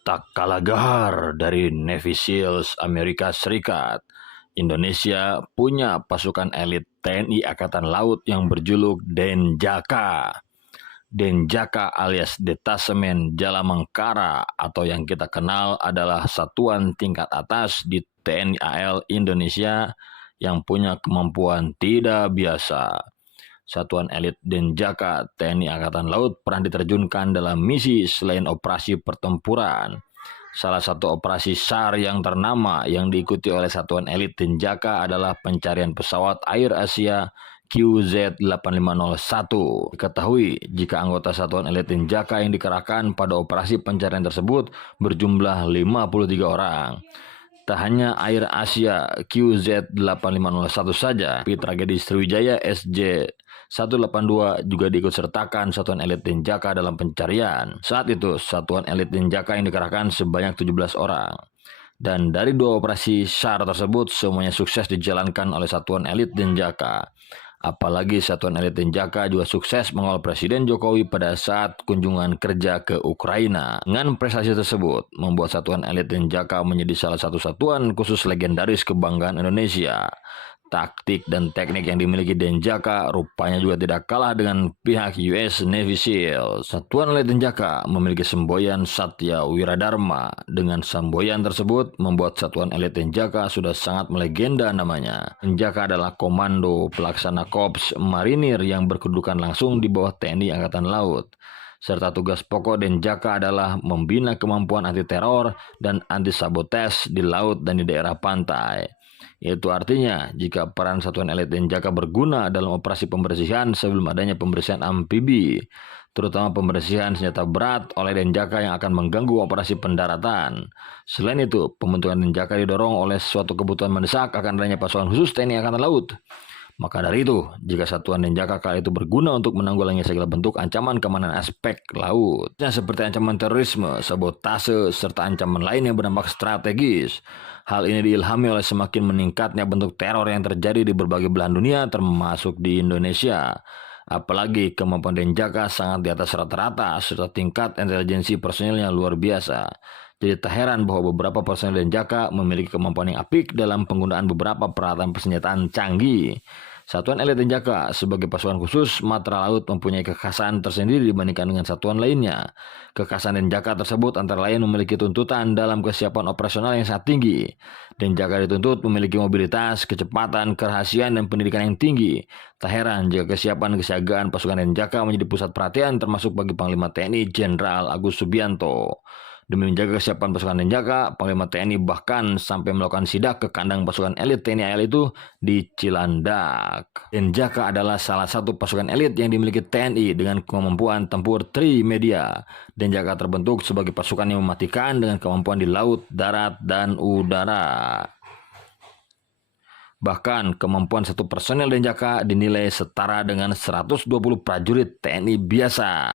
Tak kalah gahar dari Navy SEALs Amerika Serikat, Indonesia punya pasukan elit TNI Angkatan Laut yang berjuluk Denjaka. Denjaka alias Detasemen Jalamangkara atau yang kita kenal adalah satuan tingkat atas di TNI AL Indonesia yang punya kemampuan tidak biasa. Satuan elit Denjaka TNI Angkatan Laut pernah diterjunkan dalam misi selain operasi pertempuran. Salah satu operasi SAR yang ternama yang diikuti oleh satuan elit Denjaka adalah pencarian pesawat Air Asia QZ8501. Diketahui jika anggota satuan elit Denjaka yang dikerahkan pada operasi pencarian tersebut berjumlah 53 orang. Tak hanya Air Asia QZ8501 saja, tapi tragedi Sriwijaya SJ 182 juga diikut sertakan satuan elit Denjaka dalam pencarian. Saat itu, satuan elit Denjaka yang dikerahkan sebanyak 17 orang. Dan dari dua operasi SAR tersebut, semuanya sukses dijalankan oleh satuan elit Denjaka. Apalagi satuan elit Denjaka juga sukses mengawal Presiden Jokowi pada saat kunjungan kerja ke Ukraina. Dengan prestasi tersebut, membuat satuan elit Denjaka menjadi salah satu satuan khusus legendaris kebanggaan Indonesia. Taktik dan teknik yang dimiliki Denjaka rupanya juga tidak kalah dengan pihak US Navy SEAL. Satuan elit Denjaka memiliki semboyan Satya Wiradharma. Dengan semboyan tersebut membuat satuan elit Denjaka sudah sangat melegenda namanya. Denjaka adalah komando pelaksana Korps Marinir yang berkedudukan langsung di bawah TNI Angkatan Laut. Serta tugas pokok Denjaka adalah membina kemampuan anti teror dan anti sabotage di laut dan di daerah pantai. Itu artinya jika peran satuan elit Denjaka berguna dalam operasi pembersihan sebelum adanya pembersihan amfibi, terutama pembersihan senjata berat oleh Denjaka yang akan mengganggu operasi pendaratan. Selain itu, pembentukan Denjaka didorong oleh suatu kebutuhan mendesak akan adanya pasukan khusus TNI Angkatan Laut. Maka dari itu, jika satuan Denjaka kala itu berguna untuk menanggulangi segala bentuk ancaman keamanan aspek laut, seperti ancaman terorisme, sabotase, serta ancaman lain yang berdampak strategis. Hal ini diilhami oleh semakin meningkatnya bentuk teror yang terjadi di berbagai belahan dunia, termasuk di Indonesia. Apalagi kemampuan Denjaka sangat di atas rata-rata, serta tingkat intelijensi personilnya luar biasa. Jadi tak heran bahwa beberapa personel Denjaka memiliki kemampuan yang apik dalam penggunaan beberapa peralatan persenjataan canggih. Satuan elit Denjaka sebagai pasukan khusus matra laut mempunyai kekhasan tersendiri dibandingkan dengan satuan lainnya. Kekhasan Denjaka tersebut antara lain memiliki tuntutan dalam kesiapan operasional yang sangat tinggi. Denjaka dituntut memiliki mobilitas, kecepatan, kerahasiaan, dan pendidikan yang tinggi. Tak heran jika kesiapan kesiagaan pasukan Denjaka menjadi pusat perhatian termasuk bagi Panglima TNI Jenderal Agus Subianto. Demi menjaga kesiapan pasukan Denjaka, Panglima TNI bahkan sampai melakukan sidak ke kandang pasukan elit TNI AL itu di Cilandak. Denjaka adalah salah satu pasukan elit yang dimiliki TNI dengan kemampuan tempur trimedia. Denjaka terbentuk sebagai pasukan yang mematikan dengan kemampuan di laut, darat, dan udara. Bahkan kemampuan satu personel Denjaka dinilai setara dengan 120 prajurit TNI biasa.